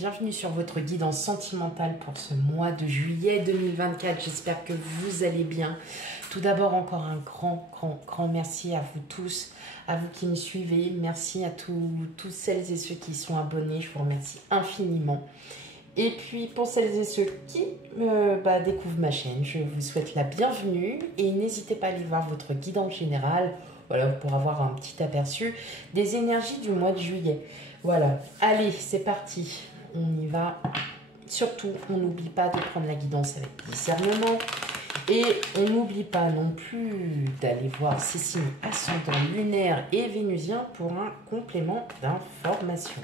bienvenue sur votre guidance sentimentale pour ce mois de juillet 2024. J'espère que vous allez bien. Tout d'abord, encore un grand merci à vous tous, à vous qui me suivez. Merci à tous celles et ceux qui sont abonnés. Je vous remercie infiniment. Et puis, pour celles et ceux qui découvrent ma chaîne, je vous souhaite la bienvenue. Et n'hésitez pas à aller voir votre guidance générale. Voilà, pour avoir un petit aperçu des énergies du mois de juillet. Voilà, allez, c'est parti. On y va. Surtout, on n'oublie pas de prendre la guidance avec discernement. Et on n'oublie pas non plus d'aller voir ces signes ascendants lunaires et vénusiens pour un complément d'information.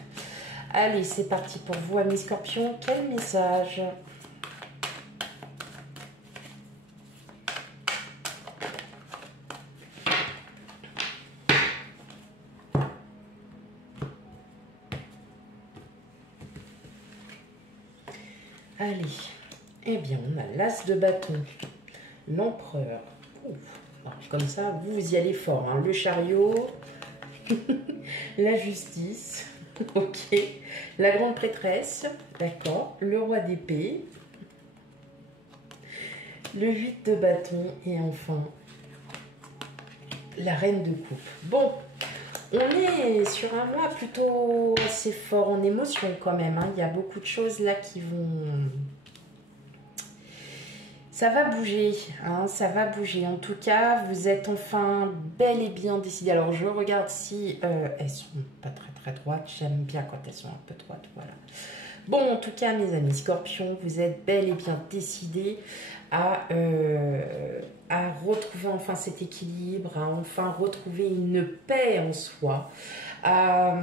Allez, c'est parti pour vous, amis scorpions. Quel message ? Allez, eh bien, on a l'as de bâton, l'empereur. Comme ça, vous y allez fort. Hein. Le chariot, la justice, ok. La grande prêtresse, d'accord. Le roi d'épée, le 8 de bâton et enfin, la reine de coupe. Bon, on est sur un mois plutôt assez fort en émotion quand même. Hein. Il y a beaucoup de choses là qui vont... Ça va bouger, hein, ça va bouger. En tout cas, vous êtes enfin bel et bien décidé. Alors, je regarde si elles sont pas très droites. J'aime bien quand elles sont un peu droites, voilà. Bon, en tout cas, mes amis scorpions, vous êtes bel et bien décidés à retrouver enfin cet équilibre, à enfin retrouver une paix en soi, à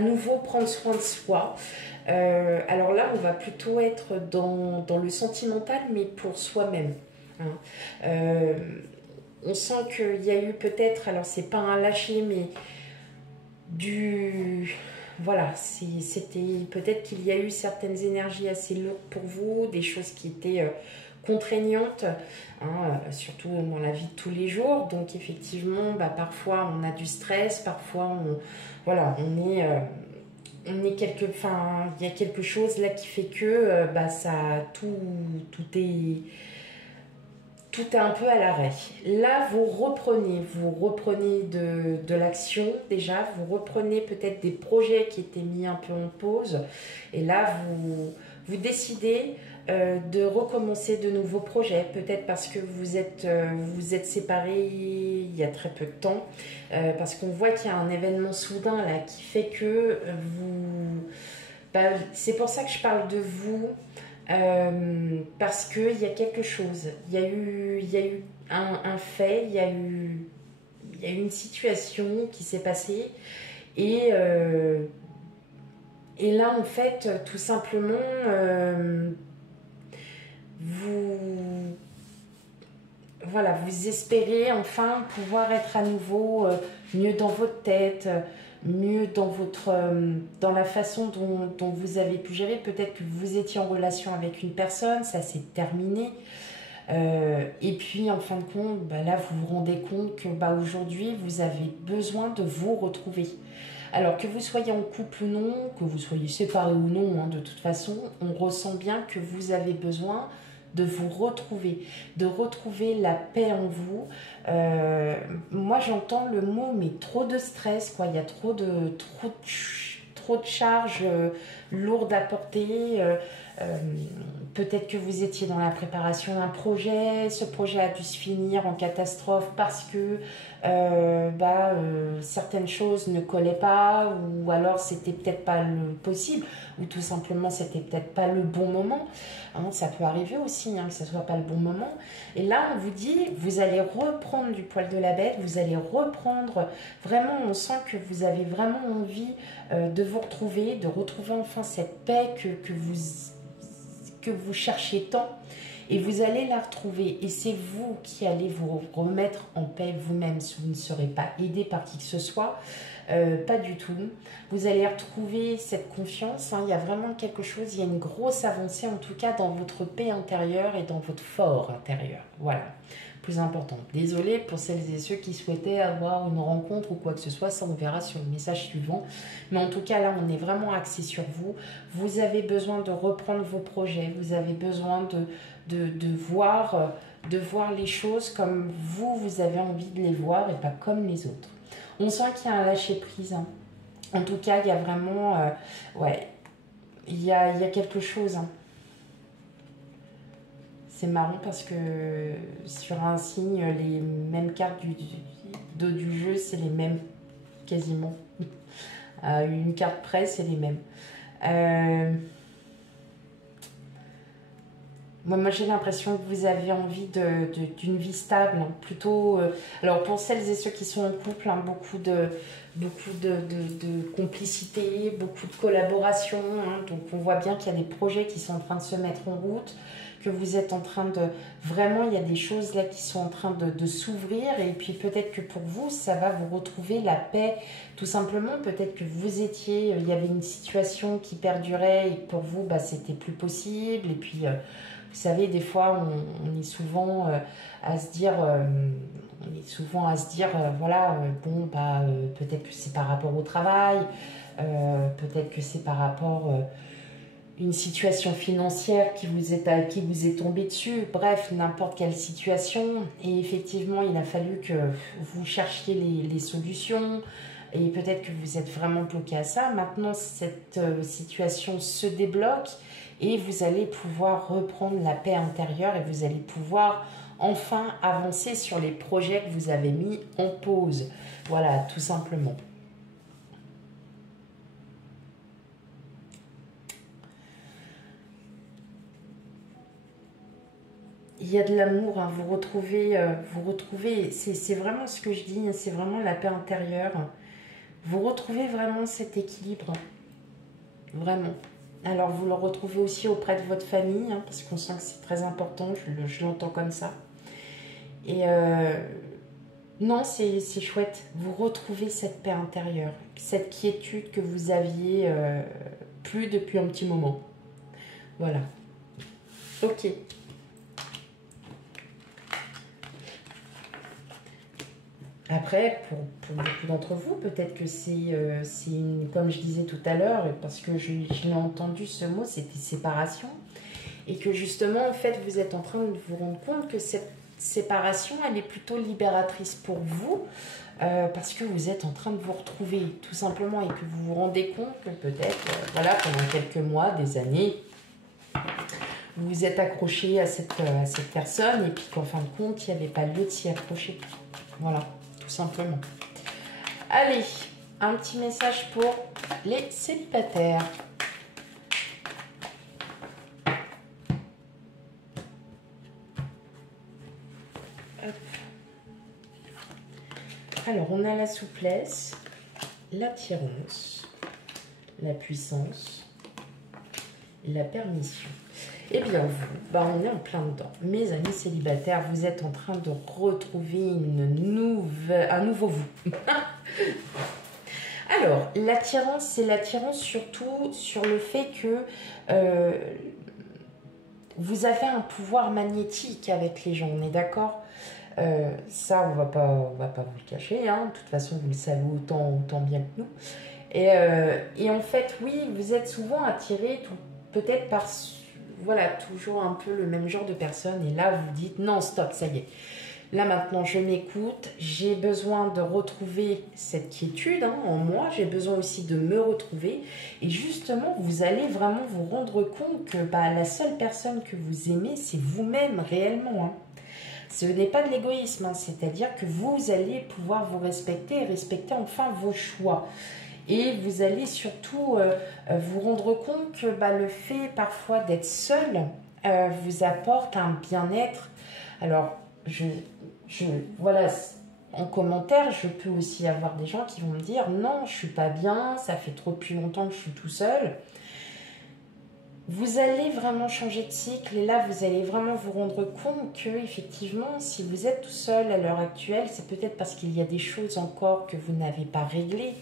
nouveau prendre soin de soi. Alors là, on va plutôt être dans le sentimental, mais pour soi-même. Hein. On sent qu'il y a eu peut-être, alors c'est pas un lâcher, mais voilà, c'était peut-être qu'il y a eu certaines énergies assez lourdes pour vous, des choses qui étaient contraignantes, hein, surtout dans la vie de tous les jours. Donc effectivement, parfois on a du stress, parfois il y a quelque chose là qui fait que tout est un peu à l'arrêt. Là, vous reprenez de l'action déjà, vous reprenez peut-être des projets qui étaient mis un peu en pause, et là, vous décidez de recommencer de nouveaux projets, peut-être parce que vous êtes séparés il y a très peu de temps, parce qu'on voit qu'il y a un événement soudain là qui fait que c'est pour ça que je parle de vous. Parce qu'il y a quelque chose, il y a eu un fait, il y a eu une situation qui s'est passée et là en fait tout simplement vous espérez enfin pouvoir être à nouveau mieux dans votre tête, mieux dans la façon dont vous avez pu gérer. Peut-être que vous étiez en relation avec une personne, ça s'est terminé. Et puis en fin de compte, là vous vous rendez compte que aujourd'hui vous avez besoin de vous retrouver. Alors que vous soyez en couple ou non, que vous soyez séparés ou non, hein, de toute façon, on ressent bien que vous avez besoin de vous retrouver la paix en vous. Moi j'entends le mot mais trop de stress, quoi. Il y a trop de charges lourdes à porter. Peut-être que vous étiez dans la préparation d'un projet, ce projet a dû se finir en catastrophe parce que certaines choses ne collaient pas, ou alors c'était peut-être pas le possible, ou tout simplement c'était peut-être pas le bon moment. Hein, ça peut arriver aussi, hein, que ce soit pas le bon moment. Et là on vous dit, vous allez reprendre du poil de la bête, vous allez reprendre, vraiment on sent que vous avez vraiment envie de vous retrouver, de retrouver enfin cette paix que vous cherchez tant, et vous allez la retrouver, et c'est vous qui allez vous remettre en paix vous-même. Vous ne serez pas aidé par qui que ce soit, pas du tout. Vous allez retrouver cette confiance, hein. Il y a vraiment quelque chose, il y a une grosse avancée en tout cas dans votre paix intérieure et dans votre fort intérieur, voilà. plus important. Désolée pour celles et ceux qui souhaitaient avoir une rencontre ou quoi que ce soit, ça on verra sur le message suivant. Mais en tout cas, là, on est vraiment axé sur vous. Vous avez besoin de reprendre vos projets, vous avez besoin de voir les choses comme vous avez envie de les voir et pas comme les autres. On sent qu'il y a un lâcher-prise. Hein. En tout cas, il y a vraiment... ouais, il y a quelque chose. Hein. C'est marrant parce que sur un signe, les mêmes cartes du dos du jeu, c'est les mêmes, quasiment. Une carte près, c'est les mêmes. Moi j'ai l'impression que vous avez envie d'une vie stable, hein, plutôt... alors pour celles et ceux qui sont en couple, hein, beaucoup de complicité, beaucoup de collaboration. Hein, donc on voit bien qu'il y a des projets qui sont en train de se mettre en route, que vous êtes en train de... Vraiment, il y a des choses là qui sont en train de s'ouvrir. Et puis peut-être que pour vous, ça va vous retrouver la paix. Tout simplement, peut-être que vous étiez... il y avait une situation qui perdurait et pour vous, bah, c'était plus possible. Et puis... vous savez, des fois, on est souvent à se dire, voilà, bon, bah, peut-être que c'est par rapport au travail, peut-être que c'est par rapport à une situation financière qui vous est tombée dessus. Bref, n'importe quelle situation. Et effectivement, il a fallu que vous cherchiez les solutions. Et peut-être que vous êtes vraiment bloqué à ça. Maintenant, cette situation se débloque. Et vous allez pouvoir reprendre la paix intérieure et vous allez pouvoir enfin avancer sur les projets que vous avez mis en pause. Voilà, tout simplement. Il y a de l'amour, hein, vous retrouvez, c'est vraiment ce que je dis, c'est vraiment la paix intérieure. Vous retrouvez vraiment cet équilibre, vraiment. Alors, vous le retrouvez aussi auprès de votre famille, hein, parce qu'on sent que c'est très important, je l'entends comme ça. Et non, c'est chouette. Vous retrouvez cette paix intérieure, cette quiétude que vous aviez plus depuis un petit moment. Voilà. Ok. Après, pour beaucoup d'entre vous, peut-être que c'est comme je disais tout à l'heure, parce que je l'ai entendu ce mot, c'était séparation. Et que justement, en fait, vous êtes en train de vous rendre compte que cette séparation, elle est plutôt libératrice pour vous, parce que vous êtes en train de vous retrouver, tout simplement, et que vous vous rendez compte que peut-être, voilà, pendant quelques mois, des années, vous vous êtes accroché à cette personne, et puis qu'en fin de compte, il n'y avait pas lieu de s'y accrocher. Voilà. Tout simplement. Allez, un petit message pour les célibataires. Hop. Alors, on a la souplesse, l'attirance, la puissance, la permission. Eh bien, vous, bah, on est en plein dedans. Mes amis célibataires, vous êtes en train de retrouver un nouveau vous. Alors, l'attirance, c'est l'attirance surtout sur le fait que vous avez un pouvoir magnétique avec les gens, on est d'accord? Ça, on va pas vous le cacher, hein. De toute façon, vous le savez autant bien que nous. Et en fait, oui, vous êtes souvent attiré peut-être par... Voilà, toujours un peu le même genre de personne. Et là, vous dites, non, stop, ça y est. Là, maintenant, je m'écoute. J'ai besoin de retrouver cette quiétude en moi. J'ai besoin aussi de me retrouver. Et justement, vous allez vraiment vous rendre compte que la seule personne que vous aimez, c'est vous-même réellement. Hein. Ce n'est pas de l'égoïsme. Hein. C'est-à-dire que vous allez pouvoir vous respecter et respecter enfin vos choix. Et vous allez surtout vous rendre compte que le fait parfois d'être seul vous apporte un bien-être. Alors, voilà, en commentaire, je peux aussi avoir des gens qui vont me dire « Non, je ne suis pas bien, ça fait trop depuis longtemps que je suis tout seul. » Vous allez vraiment changer de cycle et là, vous allez vraiment vous rendre compte que effectivement, si vous êtes tout seul à l'heure actuelle, c'est peut-être parce qu'il y a des choses encore que vous n'avez pas réglées.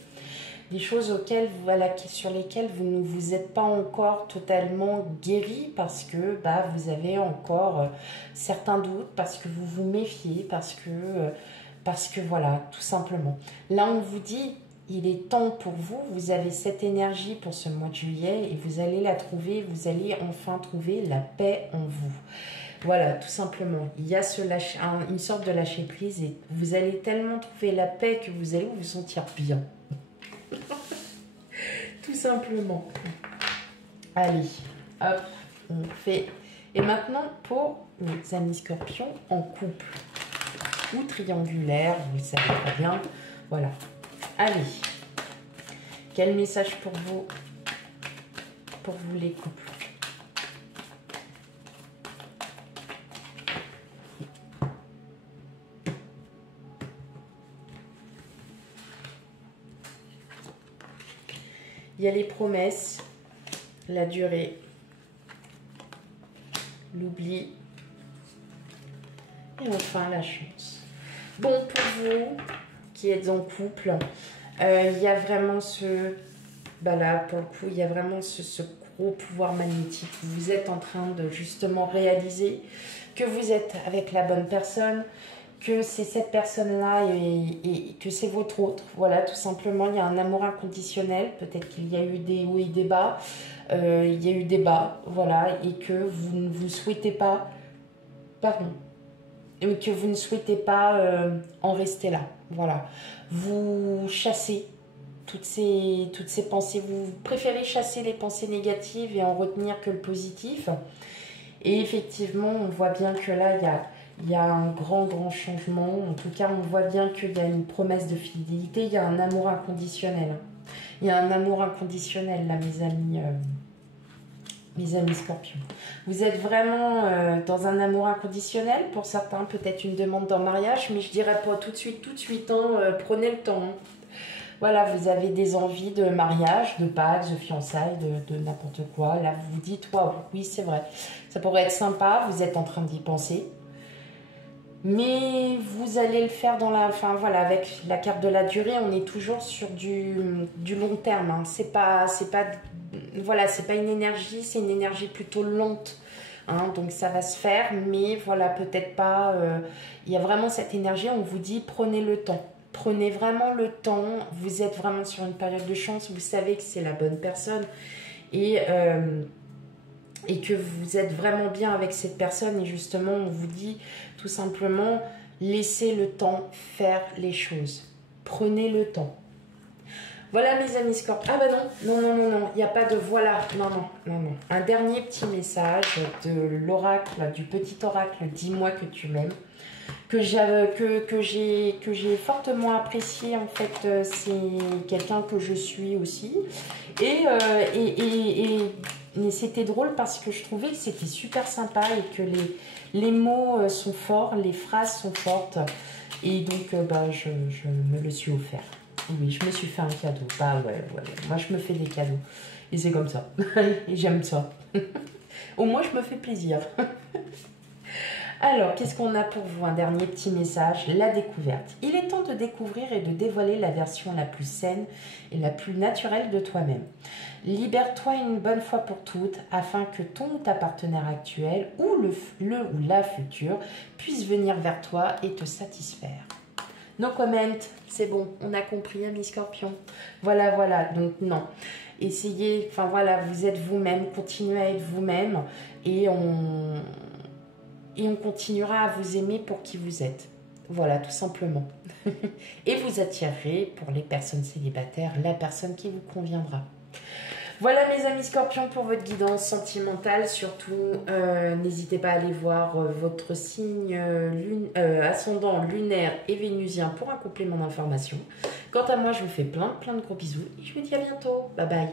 des choses auxquelles, voilà, sur lesquelles vous ne vous êtes pas encore totalement guéri parce que bah, vous avez encore certains doutes, parce que vous vous méfiez, parce que voilà, tout simplement. Là, on vous dit, il est temps pour vous, vous avez cette énergie pour ce mois de juillet et vous allez la trouver, vous allez enfin trouver la paix en vous. Voilà, tout simplement. Il y a une sorte de lâcher prise et vous allez tellement trouver la paix que vous allez vous sentir bien. Tout simplement. Allez, hop, on fait. Et maintenant, pour les amis scorpions en couple ou triangulaire, vous le savez très bien. Voilà. Allez. Quel message pour vous les couples? Il y a les promesses, la durée, l'oubli et enfin la chance. Bon, pour vous qui êtes en couple, il y a vraiment bah là, pour le coup, il y a vraiment ce gros pouvoir magnétique. Vous êtes en train de justement réaliser que vous êtes avec la bonne personne, que c'est cette personne-là et que c'est votre autre. Voilà, tout simplement, il y a un amour inconditionnel. Peut-être qu'il y a eu des hauts et des bas. Il y a eu des bas, voilà, et que vous ne vous souhaitez pas, pardon, et que vous ne souhaitez pas en rester là. Voilà, vous chassez toutes ces pensées. Vous préférez chasser les pensées négatives et en retenir que le positif. Et effectivement, on voit bien que là, il y a un grand changement. En tout cas, on voit bien qu'il y a une promesse de fidélité. Il y a un amour inconditionnel. Il y a un amour inconditionnel, là, mes amis scorpions. Vous êtes vraiment dans un amour inconditionnel. Pour certains, peut-être une demande en mariage. Mais je dirais pas tout de suite, hein, prenez le temps. Hein. Voilà, vous avez des envies de mariage, de Pâques, de fiançailles, de n'importe quoi. Là, vous vous dites, waouh, oui, c'est vrai. Ça pourrait être sympa, vous êtes en train d'y penser. Mais vous allez le faire dans la... Enfin, voilà, avec la carte de la durée, on est toujours sur du long terme. Hein. C'est pas une énergie, c'est une énergie plutôt lente. Hein, donc, ça va se faire, mais voilà, peut-être pas... Il y a vraiment cette énergie, on vous dit, prenez le temps. Prenez vraiment le temps, vous êtes vraiment sur une période de chance, vous savez que c'est la bonne personne et que vous êtes vraiment bien avec cette personne et justement on vous dit tout simplement laissez le temps faire les choses. Prenez le temps. Voilà mes amis scorpions. Ah bah non, il n'y a pas de voilà, non. Un dernier petit message de l'oracle, du petit oracle, dis-moi que tu m'aimes. Que j'ai fortement apprécié en fait, c'est quelqu'un que je suis aussi et c'était drôle parce que je trouvais que c'était super sympa et que les mots sont forts, les phrases sont fortes et donc bah, je me le suis offert. Oui, je me suis fait un cadeau. Bah ouais, moi je me fais des cadeaux et c'est comme ça et j'aime ça. Au moins je me fais plaisir. Alors, qu'est-ce qu'on a pour vous? Un dernier petit message, la découverte. Il est temps de découvrir et de dévoiler la version la plus saine et la plus naturelle de toi-même. Libère-toi une bonne fois pour toutes afin que ton ou ta partenaire actuel ou le ou la future puisse venir vers toi et te satisfaire. No comment, c'est bon, on a compris, amis scorpions. Voilà, donc non. Essayez, enfin voilà, vous êtes vous-même, continuez à être vous-même et on continuera à vous aimer pour qui vous êtes. Voilà, tout simplement. Et vous attirerez, pour les personnes célibataires, la personne qui vous conviendra. Voilà mes amis scorpions pour votre guidance sentimentale. Surtout, n'hésitez pas à aller voir votre signe ascendant lunaire et vénusien pour un complément d'information. Quant à moi, je vous fais plein de gros bisous et je vous dis à bientôt. Bye bye.